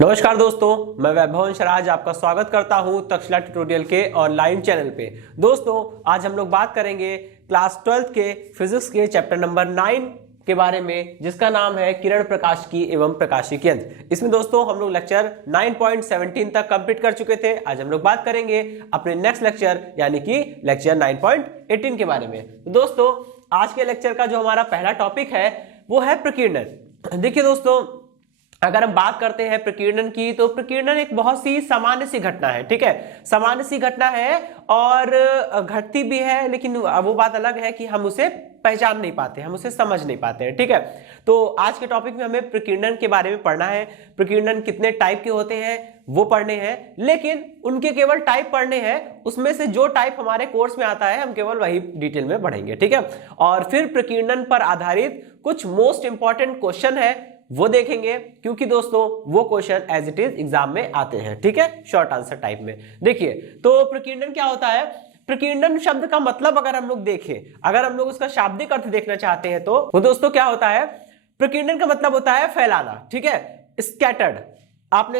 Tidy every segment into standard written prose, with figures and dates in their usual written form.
नमस्कार दोस्तों, मैं वैभव अंशराज आपका स्वागत करता हूं तक्षशिला ट्यूटोरियल के ऑनलाइन चैनल पे। दोस्तों, आज हम लोग बात करेंगे क्लास 12 के फिजिक्स के चैप्टर नंबर 9 के बारे में, जिसका नाम है किरण प्रकाशिकी एवं प्रकाशिकी यंत्र। इसमें दोस्तों हम लोग लेक्चर 9.17 तक कंप्लीट कर चुके थे। आज हम लोग बात करेंगे अपने नेक्स्ट लेक्चर यानी कि लेक्चर 9.18 के बारे में। तो दोस्तों, आज के लेक्चर का जो हमारा पहला टॉपिक है वो है प्रकीर्णन। देखिए दोस्तों, अगर हम बात करते हैं प्रकीर्णन की, तो प्रकीर्णन एक बहुत सी सामान्य सी घटना है। ठीक है, सामान्य सी घटना है और घटती भी है, लेकिन वो बात अलग है कि हम उसे पहचान नहीं पाते, हम उसे समझ नहीं पाते हैं। ठीक है, तो आज के टॉपिक में हमें प्रकीर्णन के बारे में पढ़ना है। प्रकीर्णन कितने टाइप के होते हैं वो पढ़ने हैं, लेकिन उनके केवल टाइप पढ़ने हैं। उसमें से जो टाइप हमारे कोर्स में आता है हम केवल वही डिटेल में पढ़ेंगे। ठीक है, और फिर प्रकीर्णन पर आधारित कुछ मोस्ट इंपॉर्टेंट क्वेश्चन है वो देखेंगे, क्योंकि दोस्तों वो question as it is exam में आते हैं। ठीक है, शॉर्ट आंसर टाइप में। देखिए, तो प्रकीर्णन क्या होता है। प्रकीर्णन शब्द का मतलब अगर हम लोग देखें, अगर हम लोग उसका शाब्दिक अर्थ देखना चाहते हैं, तो वो दोस्तों क्या होता है। प्रकीर्णन का मतलब होता है फैलाना। ठीक है, स्कैटर्ड, आपने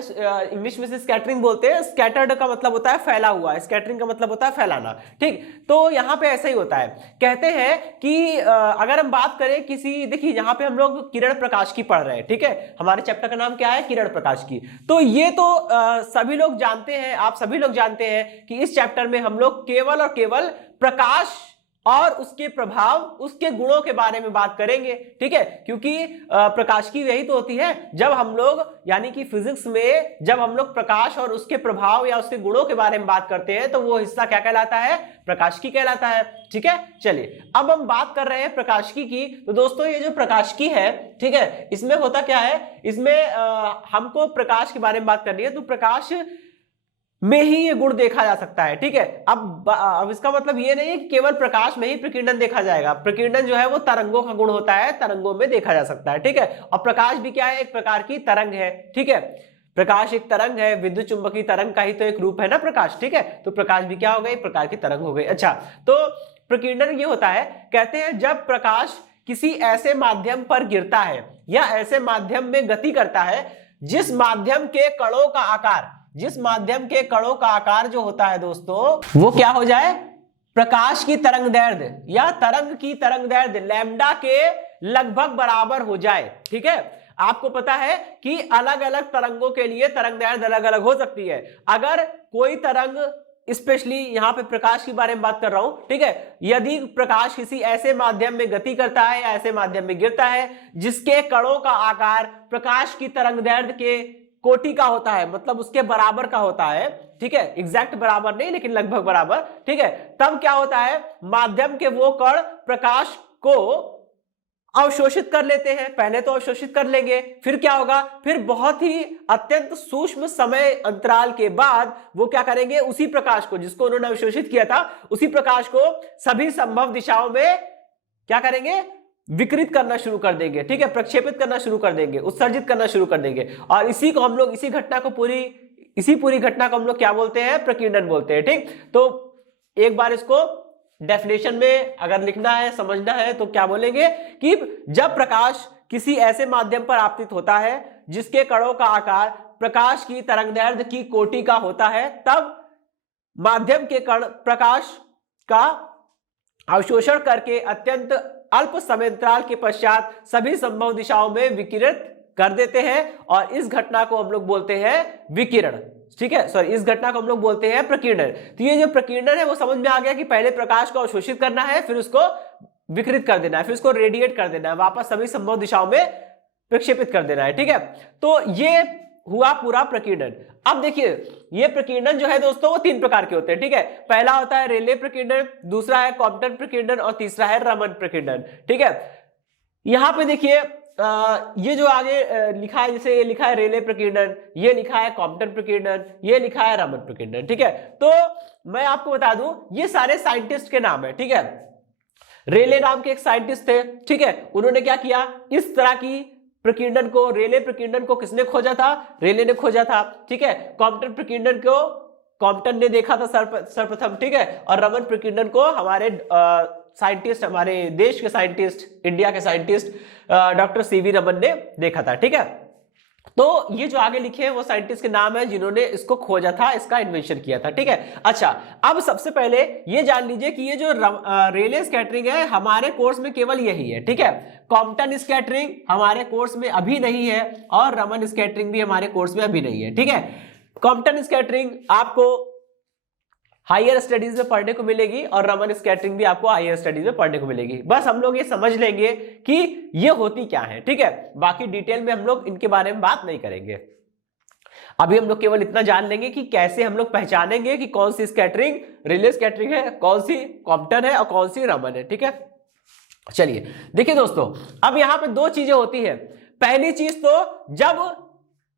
इंग्लिश में से स्कैटरिंग बोलते हैं। स्कैटर्ड का मतलब होता है फैला हुआ, स्कैटरिंग का मतलब होता है फैलाना। ठीक, तो यहाँ पे ऐसा ही होता है। कहते हैं कि अगर हम बात करें किसी, देखिए यहाँ पे हम लोग किरण प्रकाश की पढ़ रहे हैं। ठीक है, हमारे चैप्टर का नाम क्या है, किरण प्रकाश की। तो ये तो सभी लोग जानते हैं, आप सभी लोग जानते हैं कि इस चैप्टर में हम लोग केवल और केवल प्रकाश और उसके प्रभाव, उसके गुणों के बारे में बात करेंगे। ठीक है, क्योंकि प्रकाश की यही तो होती है, जब हम लोग यानी कि फिजिक्स में जब हम लोग प्रकाश और उसके प्रभाव या उसके गुणों के बारे में बात करते हैं, तो वो हिस्सा क्या कहलाता है, प्रकाशिकी कहलाता है। ठीक है, चलिए अब हम बात कर रहे हैं प्रकाशिकी की। तो दोस्तों, ये जो प्रकाशिकी है, ठीक है, इसमें होता क्या है, इसमें हमको प्रकाश के बारे में बात करनी है। तो प्रकाश में ही ये गुण देखा जा सकता है। ठीक है, अब इसका मतलब ये नहीं है कि केवल प्रकाश में ही प्रकीर्णन देखा जाएगा। प्रकीर्णन जो है वो तरंगों का गुण होता है, तरंगों में देखा जा सकता है। ठीक है, और प्रकाश भी क्या है, एक प्रकार की तरंग है। ठीक है, प्रकाश एक तरंग है, विद्युत चुंबकीय तरंग का ही तो एक रूप है ना प्रकाश। ठीक है, तो प्रकाश भी क्या हो गई, प्रकार की तरंग हो गई। अच्छा, तो प्रकीर्णन ये होता है, कहते हैं जब प्रकाश किसी ऐसे माध्यम पर गिरता है या ऐसे माध्यम में गति करता है जिस माध्यम के कणों का आकार, जिस माध्यम के कणों का आकार जो होता है दोस्तों, वो क्या हो जाए, प्रकाश की तरंगदैर्ध्य या तरंग की तरंगदैर्ध्य लैम्डा के लगभग बराबर हो जाए। ठीक है, आपको पता है कि अलग अलग तरंगों के लिए तरंगदैर्ध्य अलग अलग हो सकती है। अगर कोई तरंग, स्पेशली यहां पे प्रकाश के बारे में बात कर रहा हूं, ठीक है, यदि प्रकाश किसी ऐसे माध्यम में गति करता है या ऐसे माध्यम में गिरता है जिसके कणों का आकार प्रकाश की तरंगदैर्ध्य के कोटि का होता है, मतलब उसके बराबर का होता है। ठीक है, एग्जैक्ट बराबर नहीं लेकिन लगभग बराबर। ठीक है, तब क्या होता है, माध्यम के वो कण प्रकाश को अवशोषित कर लेते हैं। पहले तो अवशोषित कर लेंगे, फिर क्या होगा, फिर बहुत ही अत्यंत सूक्ष्म समय अंतराल के बाद वो क्या करेंगे, उसी प्रकाश को जिसको उन्होंने अवशोषित किया था, उसी प्रकाश को सभी संभव दिशाओं में क्या करेंगे, विकृत करना शुरू कर देंगे। ठीक है, प्रक्षेपित करना शुरू कर देंगे, उत्सर्जित करना शुरू कर देंगे। और इसी को हम लोग, इसी घटना को पूरी घटना को हम लोग क्या बोलते हैं, प्रकीर्णन बोलते हैं। ठीक, तो एक बार इसको डेफिनेशन में अगर लिखना है, समझना है, तो क्या बोलेंगे कि जब प्रकाश किसी ऐसे माध्यम पर आपतित होता है जिसके कणों का आकार प्रकाश की तरंगदैर्ध्य की कोटि का होता है, तब माध्यम के कण प्रकाश का अवशोषण करके अत्यंत अल्प समयांतराल के पश्चात सभी संभव दिशाओं में विकिरित कर देते हैं, और इस घटना को हम लोग बोलते हैं विकिरण। ठीक है, सॉरी, इस घटना को हम लोग बोलते हैं प्रकीर्णन। तो ये जो प्रकीर्णन है वो समझ में आ गया कि पहले प्रकाश को अवशोषित करना है, फिर उसको विकृत कर देना है, फिर उसको रेडिएट कर देना है, वापस सभी संभव दिशाओं में प्रक्षेपित कर देना है। ठीक है, तो ये हुआ पूरा प्रकीर्णन। अब देखिए, ये प्रकीर्णन जो है दोस्तों वो 3 प्रकार के होते हैं। ठीक है, पहला होता है रेले प्रकीर्णन, दूसरा है कॉम्पटन प्रकीर्णन और तीसरा है रमन प्रकीर्णन। ठीक है, यहां पे देखिए ये जो आगे लिखा है, जैसे ये लिखा है रेले प्रकीर्णन, ये लिखा है कॉम्पटन प्रकीर्णन, ये लिखा है रमन प्रकीर्णन। ठीक है, तो मैं आपको बता दूं ये सारे साइंटिस्ट के नाम है। ठीक है, रेले नाम के एक साइंटिस्ट थे। ठीक है, उन्होंने क्या किया, इस तरह की प्रकीर्णन को, रेले प्रकीर्णन को किसने खोजा था, रेले ने खोजा था। ठीक है, कॉम्पटन प्रकीर्णन को कॉम्पटन ने देखा था सर्वप्रथम। ठीक है, और रमन प्रकीर्णन को हमारे साइंटिस्ट, हमारे देश के साइंटिस्ट, इंडिया के साइंटिस्ट डॉक्टर सीवी रमन ने देखा था। ठीक है, तो ये जो आगे लिखे हैं वो साइंटिस्ट के नाम है जिन्होंने इसको खोजा था, इसका इन्वेंशन किया था। ठीक है, अच्छा अब सबसे पहले ये जान लीजिए कि ये जो रेले स्कैटरिंग है हमारे कोर्स में केवल यही है। ठीक है, कॉम्पटन स्कैटरिंग हमारे कोर्स में अभी नहीं है और रमन स्कैटरिंग भी हमारे कोर्स में अभी नहीं है। ठीक है, कॉम्पटन स्कैटरिंग आपको हायर स्टडीज में पढ़ने को मिलेगी और रमन स्कैटरिंग भी आपको हायर स्टडीज में पढ़ने को मिलेगी। बस हम लोग ये समझ लेंगे कि ये होती क्या है। ठीक है, बाकी डिटेल में हम लोग इनके बारे में बात नहीं करेंगे। अभी हम लोग केवल इतना जान लेंगे कि कैसे हम लोग पहचानेंगे कि कौन सी स्कैटरिंग रिले स्कैटरिंग है, कौन सी कॉम्पटन है और कौन सी रमन है। ठीक है, चलिए देखिए दोस्तों, अब यहां पे दो चीजें होती है। पहली चीज तो जब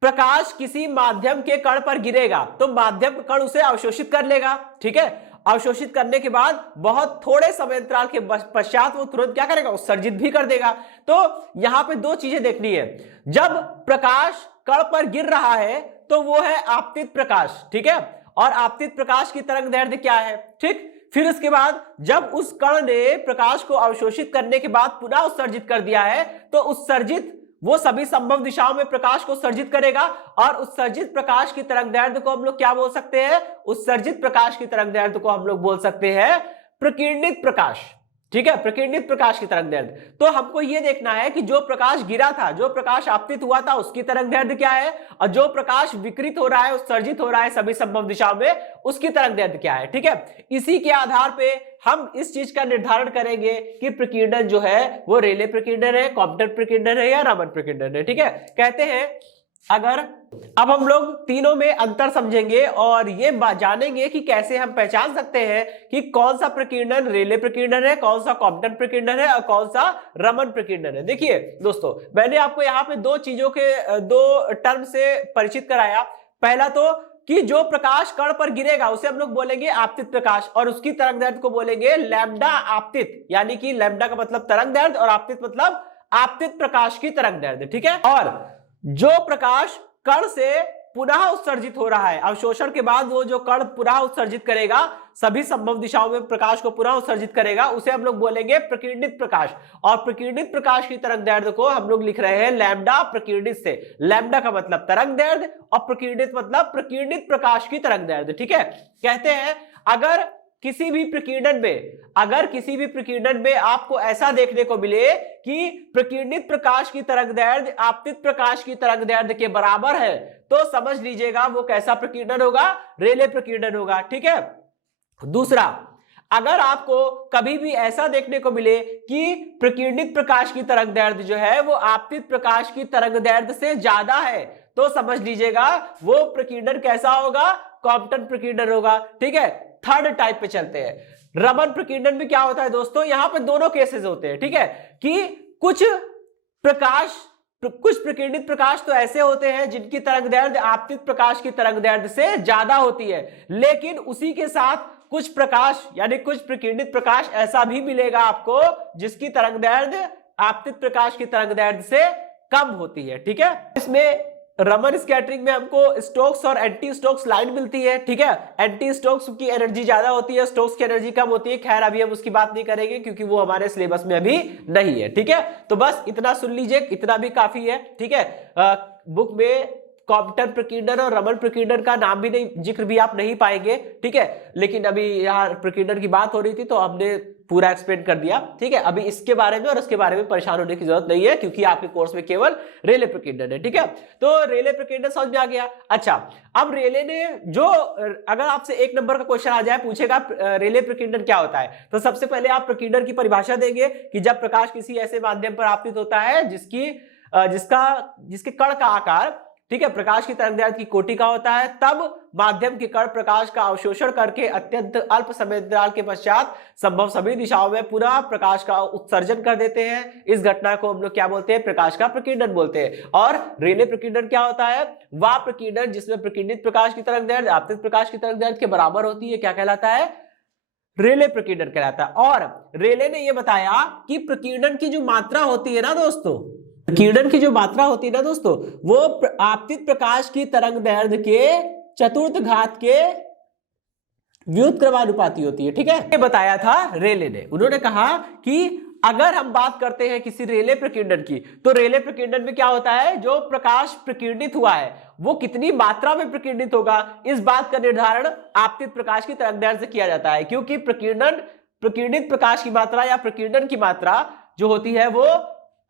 प्रकाश किसी माध्यम के कण पर गिरेगा तो माध्यम कण उसे अवशोषित कर लेगा। ठीक है, अवशोषित करने के बाद बहुत थोड़े समय अंतराल के पश्चात वो तुरंत क्या करेगा, उत्सर्जित भी कर देगा। तो यहां पे दो चीजें देखनी है। जब प्रकाश कण पर गिर रहा है तो वो है आपतित प्रकाश। ठीक है, और आपतित प्रकाश की तरंगदैर्ध्य क्या है। ठीक, फिर इसके बाद जब उस कण ने प्रकाश को अवशोषित करने के बाद पुनः उत्सर्जित कर दिया है तो उत्सर्जित वो सभी संभव दिशाओं में प्रकाश को उत्सर्जित करेगा और उत्सर्जित प्रकाश की तरंगदैर्ध्य को हम लोग क्या बोल सकते हैं, उत्सर्जित प्रकाश की तरंगदैर्ध्य को हम लोग बोल सकते हैं प्रकीर्णित प्रकाश। ठीक है, प्रकीर्णित प्रकाश की तरंगदैर्ध्य। तो हमको ये देखना है कि जो प्रकाश गिरा था, जो प्रकाश आपतित हुआ था, उसकी तरंगदैर्ध्य क्या है, और जो प्रकाश विकृत हो रहा है, उत्सर्जित हो रहा है सभी संभव दिशाओं में, उसकी तरंगदैर्ध्य क्या है। ठीक है, इसी के आधार पे हम इस चीज का निर्धारण करेंगे कि प्रकीर्णन जो है वो रेले प्रकीर्णन है, कॉम्पटन प्रकीर्णन है या रमन प्रकीर्णन है। ठीक है, कहते हैं अगर अब हम लोग तीनों में अंतर समझेंगे और ये जानेंगे कि कैसे हम पहचान सकते हैं कि कौन सा प्रकीर्णन रेले प्रकीर्णन है, कौन सा कॉम्पटन प्रकीर्णन है और कौन सा रमन प्रकीर्णन है। देखिए दोस्तों, मैंने आपको यहाँ पे दो चीजों के दो टर्म से परिचित कराया। पहला तो कि जो प्रकाश कण पर गिरेगा उसे हम लोग बोलेंगे आपतित प्रकाश और उसकी तरंगदैर्ध्य को बोलेंगे लैम्डा आपतित, यानी कि लैम्डा का मतलब तरंगदैर्ध्य और आपतित मतलब आपतित प्रकाश की तरंगदैर्ध्य। ठीक है, और जो प्रकाश कण से पुनः उत्सर्जित हो रहा है, अवशोषण के बाद वो जो कण पुनः उत्सर्जित करेगा, सभी संभव दिशाओं में प्रकाश को पुनः उत्सर्जित करेगा, उसे हम लोग बोलेंगे प्रकीर्णित प्रकाश। और प्रकीर्णित प्रकाश की तरंगदैर्ध्य को हम लोग लिख रहे हैं लैम्डा प्रकीर्णित से। लैम्डा का मतलब तरंगदैर्ध्य और प्रकीर्णित मतलब प्रकीर्णित प्रकाश की तरंगदैर्ध्य। ठीक है, कहते हैं अगर किसी भी प्रकीर्णन में आपको ऐसा देखने को मिले कि प्रकीर्णित प्रकाश की तरंगदैर्ध्य आपतित प्रकाश की तरंगदैर्ध्य के बराबर है तो समझ लीजिएगा वो कैसा प्रकीर्णन होगा, रेले प्रकीर्णन होगा। ठीक है, दूसरा, अगर आपको कभी भी ऐसा देखने को मिले कि प्रकीर्णित प्रकाश की तरंगदैर्ध्य जो है वो आपतित प्रकाश की तरंगदैर्ध्य से ज्यादा है तो समझ लीजिएगा वो प्रकीर्णन कैसा होगा, कॉम्पटन प्रकीर्णन होगा। ठीक है, थर्ड टाइप पे चलते हैं। रमन प्रकीर्णन में क्या होता है दोस्तों, यहां पे दोनों केसेस होते हैं। ठीक है, कि कुछ प्रकीर्णित प्रकाश तो ऐसे होते हैं जिनकी तरंगदैर्ध्य आपतित प्रकाश की तरंगदैर्ध्य से ज्यादा होती है, लेकिन उसी के साथ कुछ प्रकाश यानी कुछ प्रकीर्णित प्रकाश ऐसा भी मिलेगा आपको जिसकी तरंगदैर्ध्य आपतित प्रकाश की तरंगदैर्ध्य से कम होती है। ठीक है, इसमें रमन स्कैटरिंग में हमको स्टोक्स और एंटी स्टोक्स लाइन मिलती है। ठीक है, एंटी स्टोक्स की एनर्जी ज्यादा होती है, स्टोक्स की एनर्जी कम होती है। खैर अभी हम उसकी बात नहीं करेंगे क्योंकि वो हमारे सिलेबस में अभी नहीं है। ठीक है, तो बस इतना सुन लीजिए, इतना भी काफी है। ठीक है, बुक में कॉम्पटन प्रकीर्णन और रमन प्रकीर्णन का नाम भी नहीं, जिक्र भी आप नहीं पाएंगे। ठीक है, लेकिन अभी यहाँ प्रकीर्णन की बात हो रही थी तो हमने पूरा एक्सप्लेन कर दिया। ठीक है, अभी इसके बारे में और उसके बारे में परेशान होने की जरूरत नहीं है क्योंकि आपके कोर्स में केवल रेले प्रकीर्णन है। ठीक है, तो रेले प्रकीर्णन समझ में आ गया। अच्छा, अब रेले ने जो अगर आपसे एक नंबर का क्वेश्चन आ जाए, पूछेगा रेले प्रकीर्णन क्या होता है, तो सबसे पहले आप प्रकीर्णन की परिभाषा देंगे कि जब प्रकाश किसी ऐसे माध्यम पर आपतित होता है जिसके कण का आकार, ठीक है, प्रकाश की तरंगदैर्ध्य की कोटि का होता है, तब माध्यम के कण प्रकाश का अवशोषण करके अत्यंत अल्प समय अंतराल के पश्चात संभव सभी दिशाओं में पुनः प्रकाश का उत्सर्जन कर देते हैं। इस घटना को हम लोग क्या बोलते हैं, प्रकाश का प्रकीर्णन बोलते हैं। और रेले प्रकीर्णन क्या होता है, वह प्रकीर्णन जिसमें प्रकीर्णित प्रकाश की तरंगदैर्ध्य आपतित प्रकाश की तरंगदैर्ध्य के बराबर होती है, क्या कहलाता है, रेले प्रकीर्णन कहलाता है। और रेले ने यह बताया कि प्रकीर्णन की जो मात्रा होती है ना दोस्तों, प्रकीर्णन की जो मात्रा होती है ना दोस्तों, वो आपतित प्रकाश की तरंगदैर्ध्य के चतुर्थ घात के व्युत्क्रमानुपाती होती है। ठीक है, ये बताया था रेले ने। उन्होंने कहा कि अगर हम बात करते हैं किसी रेले प्रकीर्णन की, तो रेले प्रकीर्णन में क्या होता है, जो प्रकाश प्रकीर्णित हुआ है वो कितनी मात्रा में प्रकीर्णित होगा, इस बात का निर्धारण आपतित प्रकाश की तरंगदैर्घ्य से किया जाता है। क्योंकि प्रकीर्णित प्रकाश की मात्रा या प्रकीर्णन की मात्रा जो होती है वो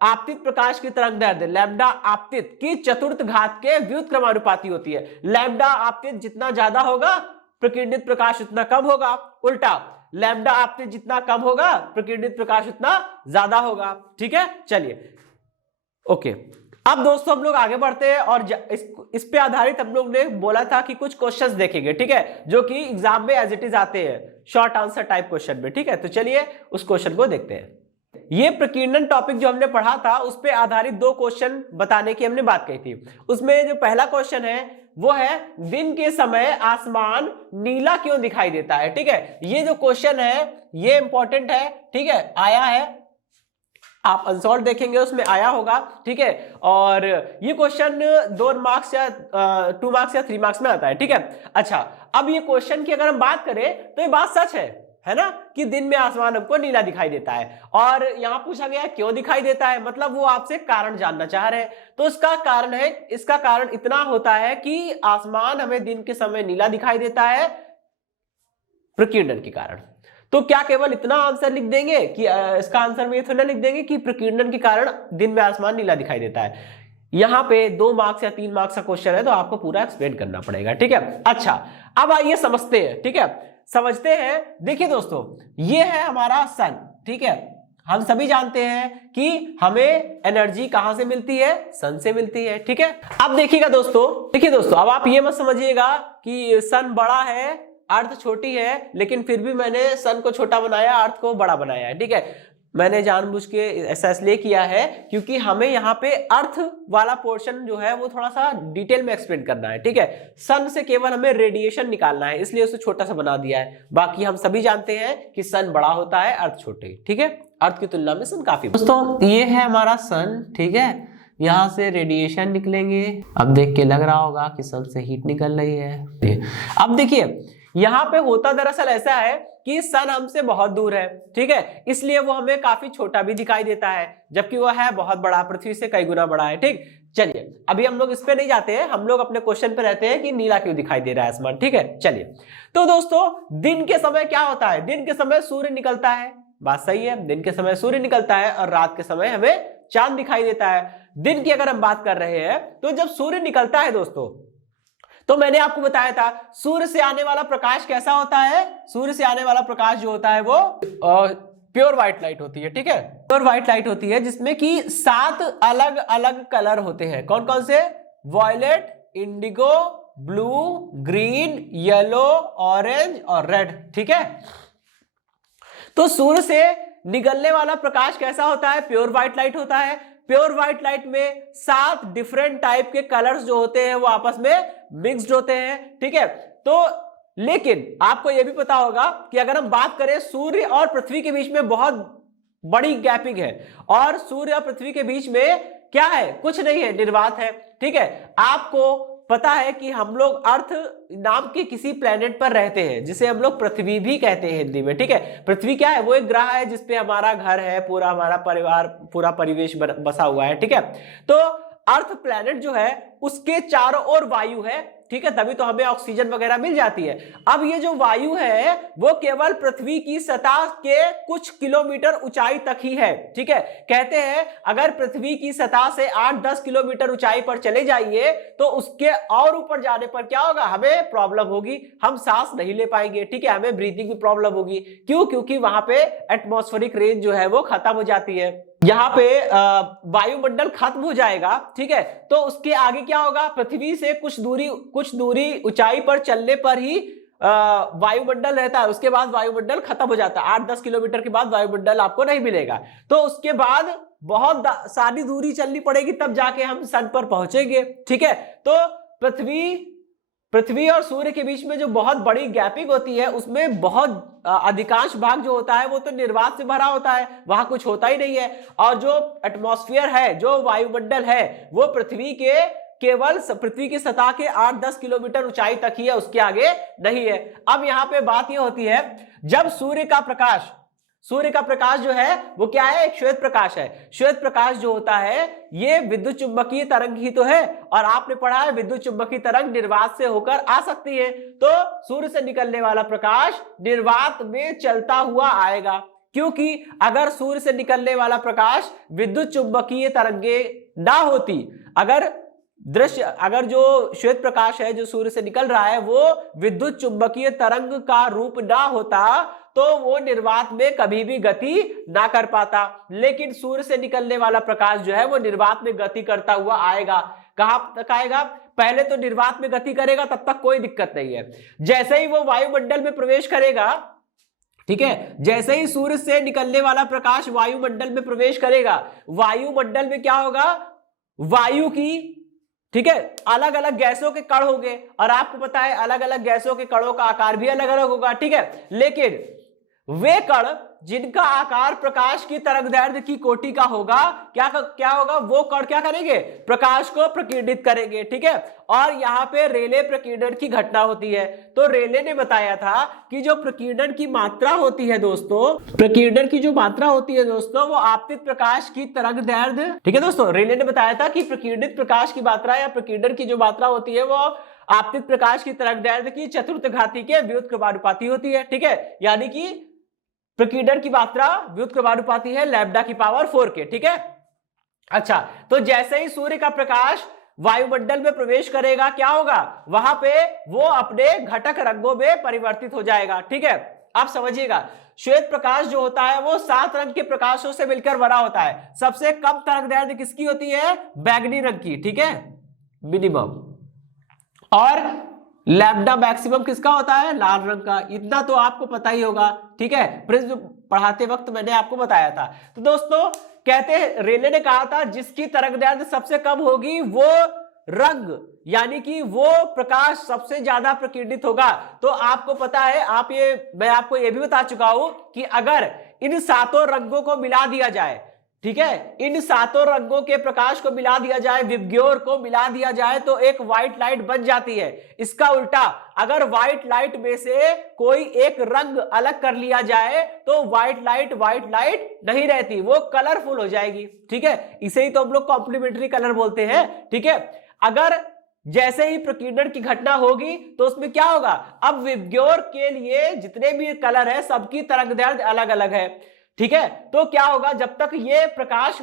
आपतित प्रकाश की तरंगदैर्घ्य लैम्डा आपतित की चतुर्थ घात के व्युत्क्रमानुपाती होती है। लैम्डा आपतित जितना ज्यादा होगा प्रकीर्णित प्रकाश उतना कम होगा, उल्टा लैम्डा आपतित जितना कम होगा प्रकीर्णित प्रकाश उतना ज्यादा होगा। ठीक है, चलिए ओके। अब दोस्तों हम लोग आगे बढ़ते हैं और इस पे आधारित हम लोग ने बोला था कि कुछ क्वेश्चंस देखेंगे, ठीक है, जो कि एग्जाम में एज इट इज आते हैं शॉर्ट आंसर टाइप क्वेश्चन में। ठीक है, तो चलिए उस क्वेश्चन को देखते हैं। ये प्रकीर्णन टॉपिक जो हमने पढ़ा था उस पे आधारित दो क्वेश्चन बताने की हमने बात कही थी। उसमें जो पहला क्वेश्चन है वो है दिन के समय आसमान नीला क्यों दिखाई देता है। ठीक है, ये जो क्वेश्चन है ये इंपॉर्टेंट है। ठीक है, आया है, आप अनसॉल्व देखेंगे उसमें आया होगा। ठीक है, और ये क्वेश्चन 2 मार्क्स या 2 मार्क्स या 3 मार्क्स में आता है। ठीक है, अच्छा अब ये क्वेश्चन की अगर हम बात करें तो ये बात सच है ना, कि दिन में आसमान हमको नीला दिखाई देता है। और यहां पूछा गया क्यों दिखाई देता है, मतलब वो आपसे कारण जानना चाह रहे हैं। तो इसका कारण इतना होता है कि आसमान हमें दिन के समय नीला दिखाई देता है प्रकीर्णन के कारण। तो क्या केवल इतना आंसर लिख देंगे कि इसका आंसर में ये थोड़ा लिख देंगे कि प्रकीर्णन के कारण दिन में आसमान नीला दिखाई देता है। यहां पे 2 मार्क्स या 3 मार्क्स का क्वेश्चन है तो आपको पूरा एक्सप्लेन करना पड़ेगा। ठीक है, अच्छा अब आइए समझते हैं। ठीक है, समझते हैं। देखिए दोस्तों, ये है हमारा सन। ठीक है, हम सभी जानते हैं कि हमें एनर्जी कहां से मिलती है, सन से मिलती है। ठीक है, अब देखिए दोस्तों अब आप ये मत समझिएगा कि सन बड़ा है अर्थ छोटी है, लेकिन फिर भी मैंने सन को छोटा बनाया अर्थ को बड़ा बनाया है। ठीक है, मैंने जानबूझ के ऐसा इसलिए किया है क्योंकि हमें यहाँ पे अर्थ वाला पोर्शन जो है वो थोड़ा सा डिटेल में एक्सप्लेन करना है। ठीक है, सन से केवल हमें रेडिएशन निकालना है, इसलिए उसे छोटा सा बना दिया है। बाकी हम सभी जानते हैं कि सन बड़ा होता है अर्थ छोटे। ठीक है, अर्थ की तुलना में सन काफी। दोस्तों ये है हमारा सन। ठीक है, यहां से रेडिएशन निकलेंगे। अब देख के लग रहा होगा कि सन से हीट निकल रही है। अब देखिए यहां पे होता दरअसल ऐसा है कि सन हमसे बहुत दूर है। ठीक है, इसलिए वो हमें काफी छोटा भी दिखाई देता है, जबकि वो है बहुत बड़ा, पृथ्वी से कई गुना बड़ा है। ठीक, चलिए अभी हम लोग इस पे नहीं जाते हैं, हम लोग अपने क्वेश्चन पे रहते हैं कि नीला क्यों दिखाई दे रहा है आसमान। ठीक है, चलिए तो दोस्तों दिन के समय क्या होता है, दिन के समय सूर्य निकलता है। बात सही है, दिन के समय सूर्य निकलता है और रात के समय हमें चांद दिखाई देता है। दिन की अगर हम बात कर रहे हैं तो जब सूर्य निकलता है दोस्तों, तो मैंने आपको बताया था सूर्य से आने वाला प्रकाश कैसा होता है। सूर्य से आने वाला प्रकाश जो होता है वो प्योर व्हाइट लाइट होती है। ठीक है, प्योर व्हाइट लाइट होती है जिसमें कि 7 अलग अलग कलर होते हैं। कौन कौन से, violet, indigo, blue, green, yellow, orange और रेड। ठीक है, तो सूर्य से निकलने वाला प्रकाश कैसा होता है, प्योर व्हाइट लाइट होता है। प्योर व्हाइट लाइट में 7 डिफरेंट टाइप के कलर्स जो होते हैं वो आपस में मिक्स्ड होते हैं। ठीक है, तो लेकिन आपको यह भी पता होगा कि अगर हम बात करें सूर्य और पृथ्वी के बीच में बहुत बड़ी गैपिंग है, और सूर्य और पृथ्वी के बीच में क्या है, कुछ नहीं है, निर्वात है। ठीक है, आपको पता है कि हम लोग अर्थ नाम के किसी प्लेनेट पर रहते हैं जिसे हम लोग पृथ्वी भी कहते हैं हिंदी में। ठीक है, पृथ्वी क्या है, वो एक ग्रह है जिसपे हमारा घर है, पूरा हमारा परिवार, पूरा परिवेश बसा हुआ है। ठीक है, तो अर्थ प्लेनेट जो है उसके चारों ओर वायु है। ठीक है, तभी तो हमें ऑक्सीजन वगैरह मिल जाती है। अब ये जो वायु है वो केवल पृथ्वी की सतह के कुछ किलोमीटर ऊंचाई तक ही है। ठीक है, कहते हैं अगर पृथ्वी की सतह से 8-10 किलोमीटर ऊंचाई पर चले जाइए तो उसके और ऊपर जाने पर क्या होगा, हमें प्रॉब्लम होगी, हम सांस नहीं ले पाएंगे। ठीक है, हमें ब्रीथिंग की प्रॉब्लम होगी। क्यों, क्योंकि वहां पे एटमॉस्फेरिक रेंज जो है वो खत्म हो जाती है, यहाँ पे वायुमंडल खत्म हो जाएगा। ठीक है, तो उसके आगे क्या होगा, पृथ्वी से कुछ दूरी ऊंचाई पर चलने पर ही वायुमंडल रहता है, उसके बाद वायुमंडल खत्म हो जाता है। 8-10 किलोमीटर के बाद वायुमंडल आपको नहीं मिलेगा, तो उसके बाद बहुत सारी दूरी चलनी पड़ेगी, तब जाके हम सन पर पहुंचेंगे। ठीक है, तो पृथ्वी और सूर्य के बीच में जो बहुत बड़ी गैपिंग होती है उसमें बहुत अधिकांश भाग जो होता है वो तो निर्वात से भरा होता है, वहां कुछ होता ही नहीं है। और जो एटमॉस्फेयर है, जो वायुमंडल है, वो पृथ्वी की सतह के 8-10 किलोमीटर ऊंचाई तक ही है, उसके आगे नहीं है। अब यहाँ पे बात ये होती है, जब सूर्य का प्रकाश सूर्य का प्रकाश जो है वो क्या है, एक श्वेत प्रकाश है। श्वेत प्रकाश जो होता है ये विद्युत चुंबकीय तरंग ही तो है, और आपने पढ़ा है विद्युत चुंबकीय तरंग निर्वात से होकर आ सकती है। तो सूर्य से निकलने वाला प्रकाश निर्वात में चलता हुआ आएगा, क्योंकि अगर सूर्य से निकलने वाला प्रकाश विद्युत चुंबकीय तरंगे ना होती, अगर जो श्वेत प्रकाश है जो सूर्य से निकल रहा है वो विद्युत चुंबकीय तरंग का रूप ना होता तो वो निर्वात में कभी भी गति ना कर पाता। लेकिन सूर्य से निकलने वाला प्रकाश जो है वो निर्वात में गति करता हुआ आएगा। कहां तक आएगा, पहले तो निर्वात में गति करेगा, तब तक कोई दिक्कत नहीं है। जैसे ही वो वायुमंडल में प्रवेश करेगा, ठीक है, जैसे ही सूर्य से निकलने वाला प्रकाश वायुमंडल में प्रवेश करेगा, वायुमंडल में क्या होगा, वायु की, ठीक है, अलग अलग गैसों के कण होंगे, और आपको पता है अलग अलग गैसों के कणों का आकार भी अलग अलग होगा, ठीक है। लेकिन वे कण जिनका आकार प्रकाश की तरंगदैर्घ्य की कोटि का होगा, क्या होगा, वो कण क्या करेंगे, प्रकाश को प्रकीर्णित करेंगे, ठीक है। और यहाँ पे रेले प्रकीर्णन की घटना होती है। तो रेले ने बताया था कि जो प्रकीर्णन की मात्रा होती है दोस्तों, प्रकीर्णन की जो मात्रा होती है दोस्तों, वो आपतित प्रकाश की तरंगदैर्घ्य, ठीक है दोस्तों, रेले ने बताया था कि प्रकीर्णित प्रकाश की मात्रा या प्रकीर्णन की जो मात्रा होती है वो आपतित प्रकाश की तरंगदैर्घ्य की चतुर्थ घाती के व्युत्क्रमानुपाती होती है, ठीक है। यानी कि प्रकीर्णन की मात्रा व्युत्क्रमानुपाती है लैम्डा की पावर 4 के, ठीक है। अच्छा, तो जैसे ही सूर्य का प्रकाश वायुमंडल में प्रवेश करेगा, क्या होगा, वहां पे वो अपने घटक रंगों में परिवर्तित हो जाएगा, ठीक है। आप समझिएगा, श्वेत प्रकाश जो होता है वो 7 रंग के प्रकाशों से मिलकर बना होता है। सबसे कम तरंगदैर्घ्य किसकी होती है, बैंगनी रंग की, ठीक है, मिनिमम। और लैम्डा मैक्सिमम किसका होता है, लाल रंग का। इतना तो आपको पता ही होगा, ठीक है, प्रिज्म पढ़ाते वक्त मैंने आपको बताया था। तो दोस्तों कहते हैं, रेले ने कहा था जिसकी तरंगदैर्घ्य सबसे कम होगी वो रंग, यानी कि वो प्रकाश सबसे ज्यादा प्रकीर्णित होगा। तो आपको पता है, मैं आपको ये भी बता चुका हूं कि अगर इन 7 रंगों को मिला दिया जाए, ठीक है, इन 7 रंगों के प्रकाश को मिला दिया जाए, विबग्योर को मिला दिया जाए, तो एक व्हाइट लाइट बन जाती है। इसका उल्टा, अगर व्हाइट लाइट में से कोई एक रंग अलग कर लिया जाए तो व्हाइट लाइट नहीं रहती, वो कलरफुल हो जाएगी, ठीक है। इसे ही तो हम लोग कॉम्प्लीमेंट्री कलर बोलते हैं, ठीक है। अगर जैसे ही प्रकीर्णन की घटना होगी तो उसमें क्या होगा, अब विबग्योर के लिए जितने भी कलर है सबकी तरंगदैर्घ्य अलग अलग है, ठीक है। तो क्या होगा, जब तक ये प्रकाश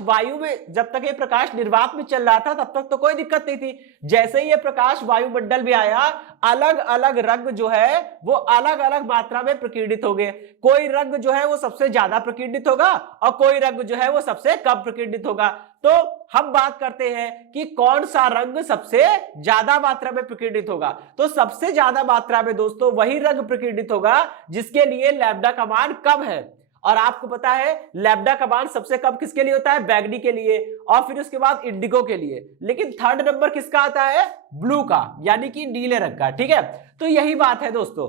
जब तक ये प्रकाश निर्वात में चल रहा था तब तक तो कोई दिक्कत नहीं थी। जैसे ही ये प्रकाश वायुमंडल में आया, अलग अलग रंग जो है वो अलग अलग मात्रा में प्रकीर्णित हो गए। कोई रंग जो है वो सबसे ज्यादा प्रकीर्णित होगा और कोई रंग जो है वो सबसे कम प्रकीर्णित होगा। तो हम बात करते हैं कि कौन सा रंग सबसे ज्यादा मात्रा में प्रकीर्णित होगा। तो सबसे ज्यादा मात्रा में दोस्तों वही रंग प्रकीर्णित होगा जिसके लिए लैम्डा का मान कम है। और आपको पता है लैम्डा का मान सबसे कम किसके लिए होता है, बैगनी के लिए, और फिर उसके बाद इंडिगो के लिए। लेकिन 3rd नंबर किसका आता है, ब्लू का, यानी कि नीले रंग का, ठीक है। तो यही बात है दोस्तों।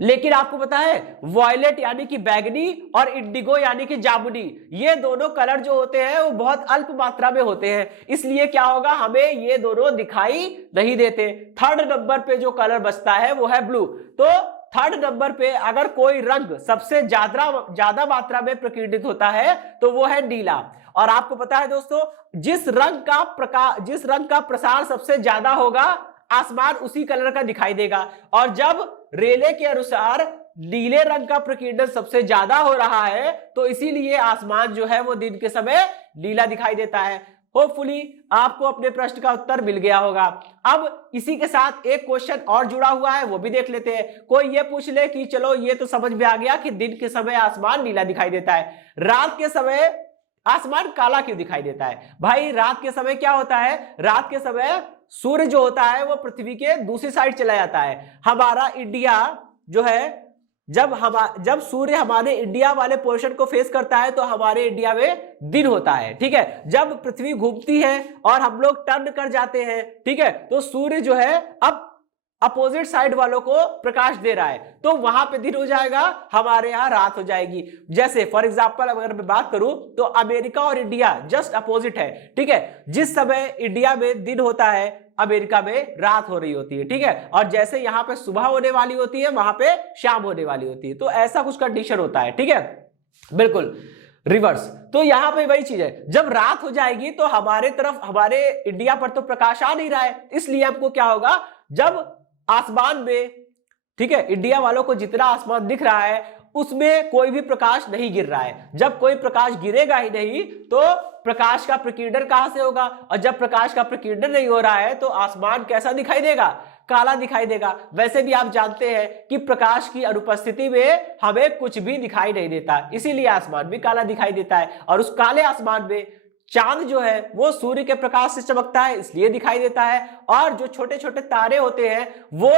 लेकिन आपको पता है वॉयलेट यानी कि बैगनी और इंडिगो यानी कि जामुनी, ये दोनों कलर जो होते हैं वो बहुत अल्प मात्रा में होते हैं, इसलिए क्या होगा, हमें ये दोनों दिखाई नहीं देते। 3rd नंबर पे जो कलर बचता है वो है ब्लू। तो 3rd नंबर पे अगर कोई रंग सबसे ज्यादा मात्रा में प्रकीर्णित होता है तो वो है नीला। और आपको पता है दोस्तों, जिस रंग का प्रसार सबसे ज्यादा होगा आसमान उसी कलर का दिखाई देगा। और जब रेले के अनुसार नीले रंग का प्रकीर्णन सबसे ज्यादा हो रहा है तो इसीलिए आसमान जो है वो दिन के समय नीला दिखाई देता है। होपफुली आपको अपने प्रश्न का उत्तर मिल गया होगा। अब इसी के साथ एक क्वेश्चन और जुड़ा हुआ है, वो भी देख लेते हैं। कोई ये पूछ ले कि चलो ये तो समझ में आ गया कि दिन के समय आसमान नीला दिखाई देता है, रात के समय आसमान काला क्यों दिखाई देता है? भाई रात के समय क्या होता है, रात के समय सूर्य जो होता है वो पृथ्वी के दूसरी साइड चला जाता है। हमारा इंडिया जो है, जब सूर्य हमारे इंडिया वाले पोर्शन को फेस करता है तो हमारे इंडिया में दिन होता है, ठीक है। जब पृथ्वी घूमती है और हम लोग टर्न कर जाते हैं, ठीक है, तो सूर्य जो है अब अपोजिट साइड वालों को प्रकाश दे रहा है, तो वहां पे दिन हो जाएगा, हमारे यहां रात हो जाएगी। जैसे फॉर एग्जांपल अगर मैं बात करूं तो अमेरिका और इंडिया जस्ट अपोजिट है, ठीक है। जिस समय इंडिया में दिन होता है अमेरिका में रात हो रही होती है, ठीक है। और जैसे यहाँ पे सुबह होने वाली होती है वहां पे शाम होने वाली होती है। तो ऐसा कुछ कंडीशन होता है, ठीक है। बिल्कुल रिवर्स। तो यहां पे वही चीज है, जब रात हो जाएगी तो हमारे तरफ, हमारे इंडिया पर तो प्रकाश आ नहीं रहा है, इसलिए हमको क्या होगा, जब आसमान में, ठीक है, इंडिया वालों को जितना आसमान दिख रहा है उसमें कोई भी प्रकाश नहीं गिर रहा है। जब कोई प्रकाश गिरेगा ही नहीं तो प्रकाश का प्रकीर्णन कहां से होगा, और जब प्रकाश का प्रकीर्णन नहीं हो रहा है तो आसमान कैसा दिखाई देगा, काला दिखाई देगा। वैसे भी आप जानते हैं कि प्रकाश की अनुपस्थिति में हमें कुछ भी दिखाई नहीं देता, इसीलिए आसमान भी काला दिखाई देता है। और उस काले आसमान में चांद जो है वो सूर्य के प्रकाश से चमकता है, इसलिए दिखाई देता है। और जो छोटे छोटे तारे होते हैं वो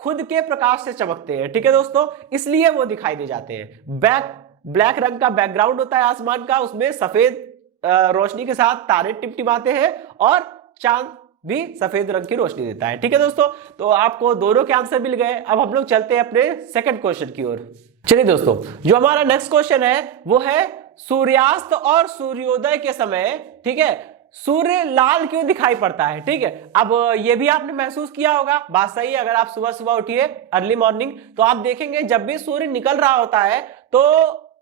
खुद के प्रकाश से चमकते हैं, ठीक है दोस्तों, इसलिए वो दिखाई दे जाते हैं। ब्लैक रंग का बैकग्राउंड होता है आसमान का, उसमें सफेद रोशनी के साथ तारे टिमटिमाते हैं और चांद भी सफेद रंग की रोशनी देता है, ठीक है दोस्तों। तो आपको दोनों के आंसर मिल गए। अब हम लोग चलते हैं अपने सेकंड क्वेश्चन की ओर। चलिए दोस्तों, जो हमारा नेक्स्ट क्वेश्चन है वो है सूर्यास्त और सूर्योदय के समय, ठीक है, सूर्य लाल क्यों दिखाई पड़ता है, ठीक है। अब ये भी आपने महसूस किया होगा, बात सही है। अगर आप सुबह सुबह उठिए अर्ली मॉर्निंग तो आप देखेंगे जब भी सूर्य निकल रहा होता है तो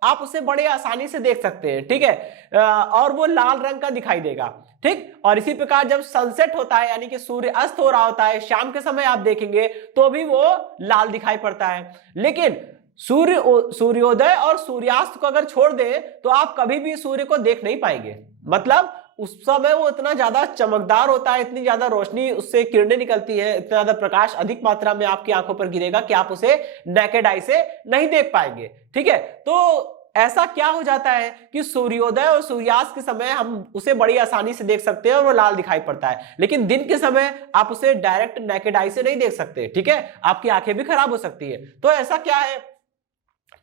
आप उसे बड़े आसानी से देख सकते हैं, ठीक है, और वो लाल रंग का दिखाई देगा, ठीक। और इसी प्रकार जब सनसेट होता है यानी कि सूर्य अस्त हो रहा होता है शाम के समय, आप देखेंगे तो भी वो लाल दिखाई पड़ता है। लेकिन सूर्योदय और सूर्यास्त को अगर छोड़ दे तो आप कभी भी सूर्य को देख नहीं पाएंगे। मतलब उस समय वो इतना ज्यादा चमकदार होता है, इतनी ज्यादा रोशनी उससे किरणें निकलती है, इतना ज्यादा प्रकाश अधिक मात्रा में आपकी आंखों पर गिरेगा कि आप उसे नेकेड आई से नहीं देख पाएंगे, ठीक है। तो ऐसा क्या हो जाता है कि सूर्योदय और सूर्यास्त के समय हम उसे बड़ी आसानी से देख सकते हैं और वो लाल दिखाई पड़ता है, लेकिन दिन के समय आप उसे डायरेक्ट नेकेड आई से नहीं देख सकते, ठीक है, आपकी आंखें भी खराब हो सकती है। तो ऐसा क्या है,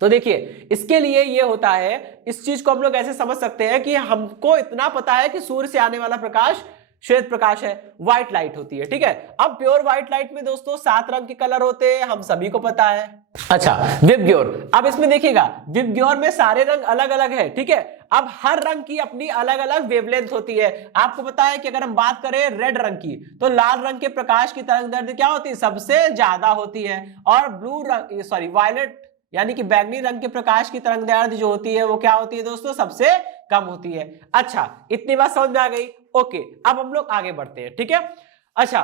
तो देखिए इसके लिए ये होता है, इस चीज को हम लोग ऐसे समझ सकते हैं कि हमको इतना पता है कि सूर्य से आने वाला प्रकाश श्वेत प्रकाश है, व्हाइट लाइट होती है, ठीक है। अब प्योर व्हाइट लाइट में दोस्तों 7 रंग के कलर होते हैं, हम सभी को पता है। अच्छा, विबग्योर, अब इसमें देखिएगा विबग्योर में सारे रंग अलग अलग है, ठीक है। अब हर रंग की अपनी अलग अलग वेवलेंथ होती है। आपको पता है कि अगर हम बात करें रेड रंग की तो लाल रंग के प्रकाश की तरंगदैर्घ्य क्या होती है, सबसे ज्यादा होती है। और ब्लू रंग, सॉरी वायलेट यानी कि बैंगनी रंग के प्रकाश की तरंगदैर्घ्य जो होती है वो क्या होती है दोस्तों, सबसे कम होती है। अच्छा, इतनी बात समझ में आ गई, ओके। अब हम लोग आगे बढ़ते हैं, ठीक है। अच्छा,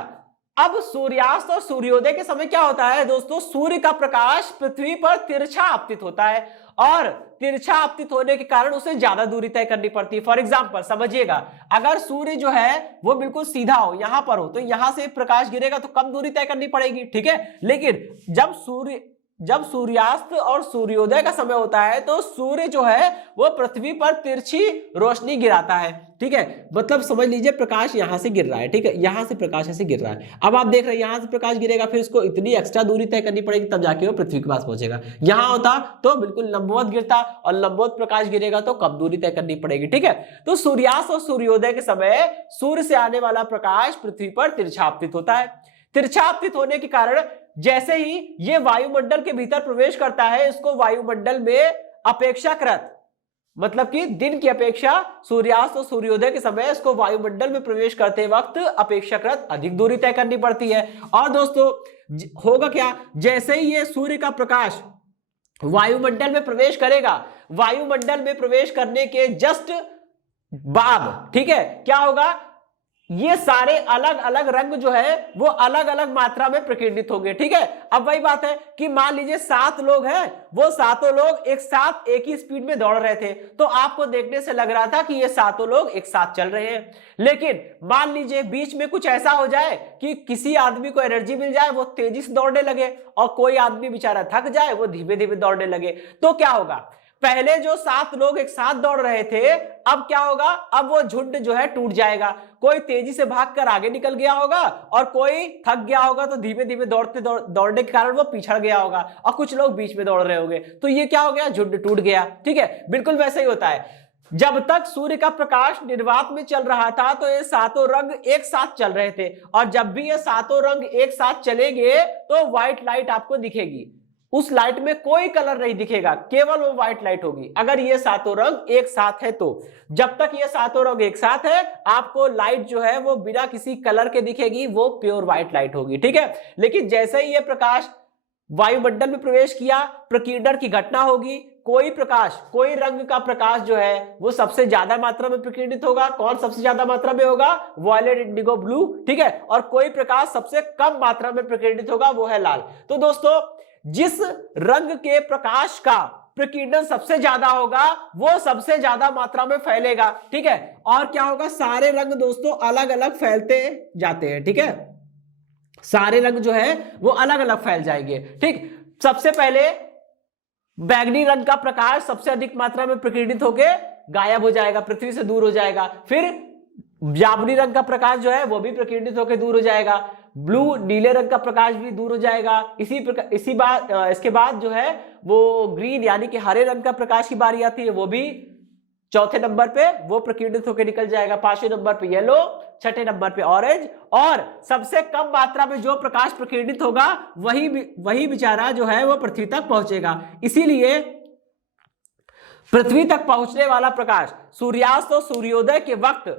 अब सूर्यास्त और सूर्योदय के समय क्या होता है दोस्तों, सूर्य का प्रकाश पृथ्वी पर तिरछा आपतित होता है और तिरछा आपतित होने के कारण उसे ज्यादा दूरी तय करनी पड़ती है। फॉर एग्जांपल समझिएगा, अगर सूर्य जो है वो बिल्कुल सीधा हो, यहां पर हो, तो यहां से प्रकाश गिरेगा तो कम दूरी तय करनी पड़ेगी, ठीक है। लेकिन जब सूर्यास्त और सूर्योदय का समय होता है तो सूर्य जो है वो पृथ्वी पर तिरछी रोशनी गिराता है, ठीक है। मतलब समझ लीजिए प्रकाश यहां से गिर रहा है, ठीक है, यहां से प्रकाश ऐसे गिर रहा है। अब आप देख रहे हैं यहां से प्रकाश गिरेगा, फिर इसको इतनी एक्स्ट्रा दूरी तय करनी पड़ेगी तब जाके वो पृथ्वी के पास पहुंचेगा। यहां होता तो बिल्कुल लंबवत गिरता और लंबवत प्रकाश गिरेगा तो कम दूरी तय करनी पड़ेगी, ठीक है। तो सूर्यास्त और सूर्योदय के समय सूर्य से आने वाला प्रकाश पृथ्वी पर तिरछा आपतित होता है। तिरछा आपतित होने के कारण जैसे ही ये वायुमंडल के भीतर प्रवेश करता है, इसको वायुमंडल में अपेक्षाकृत, मतलब कि दिन की अपेक्षा सूर्यास्त और सूर्योदय के समय इसको वायुमंडल में प्रवेश करते वक्त अपेक्षाकृत अधिक दूरी तय करनी पड़ती है। और दोस्तों होगा क्या, जैसे ही ये सूर्य का प्रकाश वायुमंडल में प्रवेश करेगा, वायुमंडल में प्रवेश करने के जस्ट बाद, ठीक है, क्या होगा, ये सारे अलग अलग रंग जो है वो अलग अलग मात्रा में प्रकीर्णित होंगे, ठीक है। अब वही बात है कि मान लीजिए 7 लोग हैं, वो सातों लोग एक साथ एक ही स्पीड में दौड़ रहे थे, तो आपको देखने से लग रहा था कि ये सातों लोग एक साथ चल रहे हैं। लेकिन मान लीजिए बीच में कुछ ऐसा हो जाए कि किसी आदमी को एनर्जी मिल जाए, वो तेजी से दौड़ने लगे, और कोई आदमी बेचारा थक जाए, वो धीमे धीमे दौड़ने लगे, तो क्या होगा, पहले जो 7 लोग एक साथ दौड़ रहे थे, अब क्या होगा, अब वो झुंड जो है टूट जाएगा। कोई तेजी से भागकर आगे निकल गया होगा और कोई थक गया होगा तो धीमे धीमे दौड़ने के कारण वो पिछड़ गया होगा, और कुछ लोग बीच में दौड़ रहे होंगे, तो ये क्या हो गया, झुंड टूट गया, ठीक है। बिल्कुल वैसे ही होता है, जब तक सूर्य का प्रकाश निर्वात में चल रहा था तो ये सातों रंग एक साथ चल रहे थे, और जब भी ये सातों रंग एक साथ चलेंगे तो व्हाइट लाइट आपको दिखेगी। उस लाइट में कोई कलर नहीं दिखेगा, केवल वो व्हाइट लाइट होगी अगर ये सातों रंग एक साथ है तो। जब तक ये सातों रंग एक साथ है आपको लाइट जो है वो बिना किसी कलर के दिखेगी, वो प्योर व्हाइट लाइट होगी, ठीक है। लेकिन जैसे ही ये प्रकाश वायुमंडल में प्रवेश किया, प्रकीर्णन की घटना होगी, कोई प्रकाश, कोई रंग का प्रकाश जो है वो सबसे ज्यादा मात्रा में प्रकीर्णित होगा। कौन सबसे ज्यादा मात्रा में होगा? वायलेट, इंडिगो, ब्लू, ठीक है। और कोई प्रकाश सबसे कम मात्रा में प्रकीर्णित होगा, वो है लाल। तो दोस्तों जिस रंग के प्रकाश का प्रकीर्णन सबसे ज्यादा होगा वो सबसे ज्यादा मात्रा में फैलेगा, ठीक है। और क्या होगा? सारे रंग दोस्तों अलग अलग फैलते जाते हैं, ठीक है। सारे रंग जो है वो अलग अलग फैल जाएंगे, ठीक। सबसे पहले बैंगनी रंग का प्रकाश सबसे अधिक मात्रा में प्रकीर्णित होकर गायब हो जाएगा, पृथ्वी से दूर हो जाएगा। फिर जामुनी रंग का प्रकाश जो है वो भी प्रकीर्णित होकर दूर हो जाएगा। ब्लू, नीले रंग का प्रकाश भी दूर हो जाएगा। इसके बाद जो है वो ग्रीन यानी कि हरे रंग का प्रकाश की बारी आती है, वो भी चौथे नंबर पे वो प्रकीर्णित होकर निकल जाएगा। पांचवें नंबर पे येलो, छठे नंबर पे ऑरेंज, और सबसे कम मात्रा में जो प्रकाश प्रकीर्णित होगा वही बेचारा जो है वो पृथ्वी तक पहुंचेगा। इसीलिए पृथ्वी तक पहुंचने वाला प्रकाश सूर्यास्त और सूर्योदय के वक्त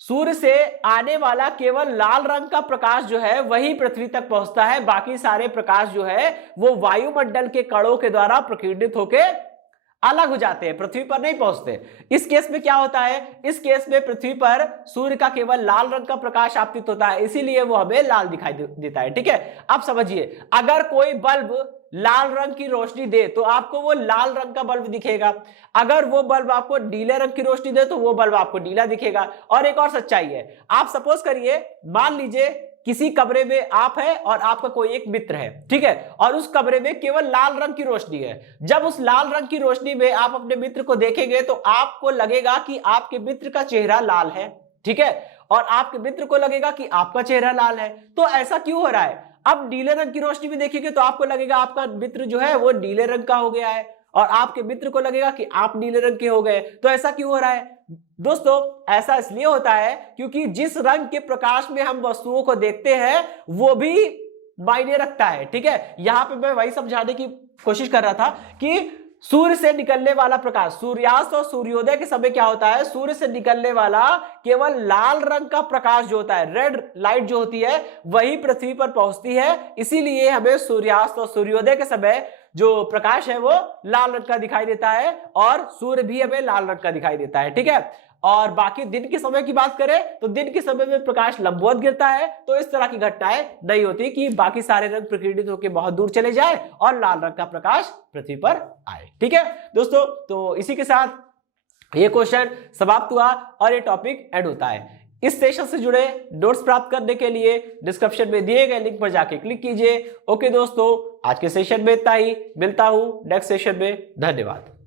सूर्य से आने वाला केवल लाल रंग का प्रकाश जो है वही पृथ्वी तक पहुंचता है। बाकी सारे प्रकाश जो है वो वायुमंडल के कणों के द्वारा प्रकीर्णित होकर अलग हो जाते हैं, पृथ्वी पर नहीं पहुंचते। इस केस में क्या होता है? इस केस में पृथ्वी पर सूर्य का केवल लाल रंग का प्रकाश आपतित होता है, इसीलिए वो हमें लाल दिखाई देता है, ठीक है। अब समझिए, अगर कोई बल्ब लाल रंग की रोशनी दे तो आपको वो लाल रंग का बल्ब दिखेगा। अगर वो बल्ब आपको नीले रंग की रोशनी दे तो वो बल्ब आपको नीला दिखेगा। और एक और सच्चाई है, आप सपोज करिए, मान लीजिए किसी कमरे में आप है और आपका कोई एक मित्र है, ठीक है, और उस कमरे में केवल लाल रंग की रोशनी है। जब उस लाल रंग की रोशनी में आप अपने मित्र को देखेंगे तो आपको लगेगा कि आपके मित्र का चेहरा लाल है, ठीक है, और आपके मित्र को लगेगा कि आपका चेहरा लाल है। तो ऐसा क्यों हो रहा है? अब नीले रंग की रोशनी में देखेंगे तो आपको लगेगा आपका मित्र जो है वो नीले रंग का हो गया है, और आपके मित्र को लगेगा कि आप नीले रंग के हो गए। तो ऐसा क्यों हो रहा है दोस्तों? ऐसा इसलिए होता है क्योंकि जिस रंग के प्रकाश में हम वस्तुओं को देखते हैं वो भी मायने रखता है, ठीक है। यहां पे मैं वही समझाने की कोशिश कर रहा था कि सूर्य से निकलने वाला प्रकाश, सूर्यास्त और सूर्योदय के समय क्या होता है? सूर्य से निकलने वाला केवल लाल रंग का प्रकाश जो होता है, रेड लाइट जो होती है, वही पृथ्वी पर पहुंचती है। इसीलिए हमें सूर्यास्त और सूर्योदय के समय जो प्रकाश है वो लाल रंग का दिखाई देता है, और सूर्य भी हमें लाल रंग का दिखाई देता है, ठीक है। और बाकी दिन के समय की बात करें तो दिन के समय में प्रकाश लंबवत गिरता है, तो इस तरह की घटनाएं नहीं होती कि बाकी सारे रंग प्रकीर्णित होकर बहुत दूर चले जाए और लाल रंग का प्रकाश पृथ्वी पर आए, ठीक है दोस्तों। तो इसी के साथ ये क्वेश्चन समाप्त हुआ और ये टॉपिक एंड होता है। इस सेशन से जुड़े नोट्स प्राप्त करने के लिए डिस्क्रिप्शन में दिए गए लिंक पर जाके क्लिक कीजिए। ओके दोस्तों, आज के सेशन में इतना ही, मिलता हूं नेक्स्ट सेशन में। धन्यवाद।